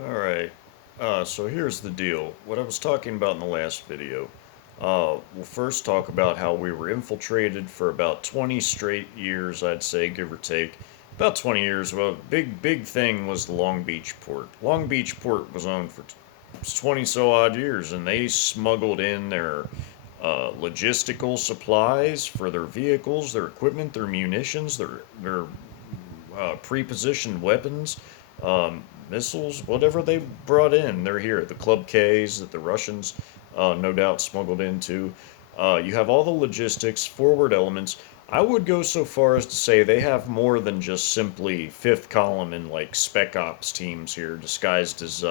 Alright, so here's the deal. What I was talking about in the last video. We'll first talk about how we were infiltrated for about 20 straight years, I'd say, give or take. About 20 years. Well, big thing was the Long Beach port. Long Beach port was owned for 20 so odd years, and they smuggled in their logistical supplies for their vehicles, their equipment, their munitions, their pre-positioned weapons, missiles, whatever they brought in. They're here. The Club Ks that the Russians, no doubt, smuggled into. You have all the logistics, forward elements. I would go so far as to say they have more than just simply fifth column and like spec ops teams here, disguised as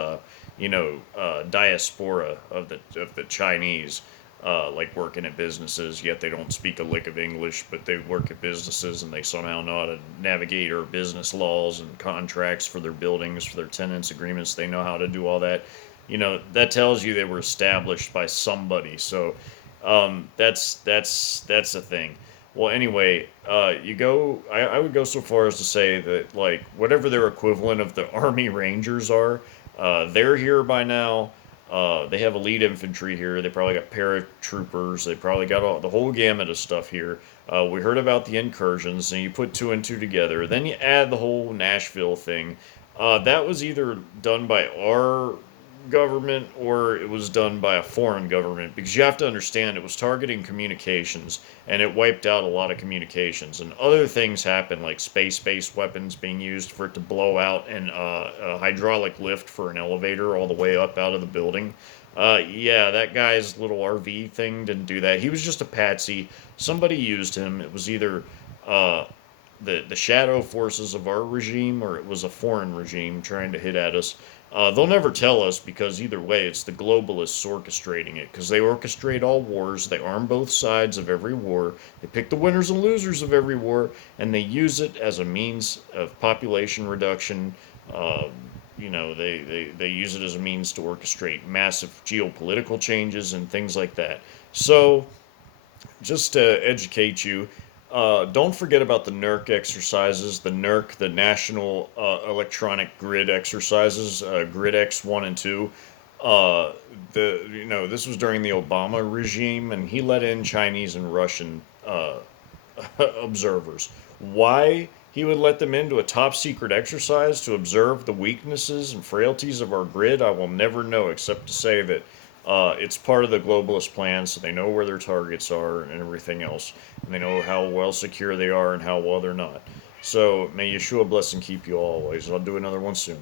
diaspora of the Chinese, like working at businesses, yet they don't speak a lick of English, but they work at businesses and they somehow know how to navigate our business laws and contracts for their buildings, for their tenants agreements. They know how to do all that. That tells you they were established by somebody. So that's a thing. Well, anyway, I would go so far as to say that like whatever their equivalent of the Army Rangers are, they're here by now. They have elite infantry here. They probably got paratroopers. They probably got the whole gamut of stuff here. We heard about the incursions, and you put two and two together. Then you add the whole Nashville thing. That was either done by our government or it was done by a foreign government, because you have to understand it was targeting communications and it wiped out a lot of communications, and other things happened like space-based weapons being used for it to blow out and a hydraulic lift for an elevator all the way up out of the building. Yeah, that guy's little RV thing didn't do that. He was just a patsy. Somebody used him. It was either uh, the shadow forces of our regime, or it was a foreign regime trying to hit at us. They'll never tell us, because either way, it's the globalists orchestrating it. Because they orchestrate all wars, they arm both sides of every war, they pick the winners and losers of every war, and they use it as a means of population reduction. Uh, they use it as a means to orchestrate massive geopolitical changes and things like that. So, just to educate you, don't forget about the NERC exercises, the NERC, the National Electronic Grid exercises, Grid X 1 and 2. This was during the Obama regime, and he let in Chinese and Russian observers. Why he would let them into a top secret exercise to observe the weaknesses and frailties of our grid, I will never know, except to say that it's part of the globalist plan, so they know where their targets are and everything else, and they know how well secure they are and how well they're not. So may Yeshua bless and keep you always. I'll do another one soon.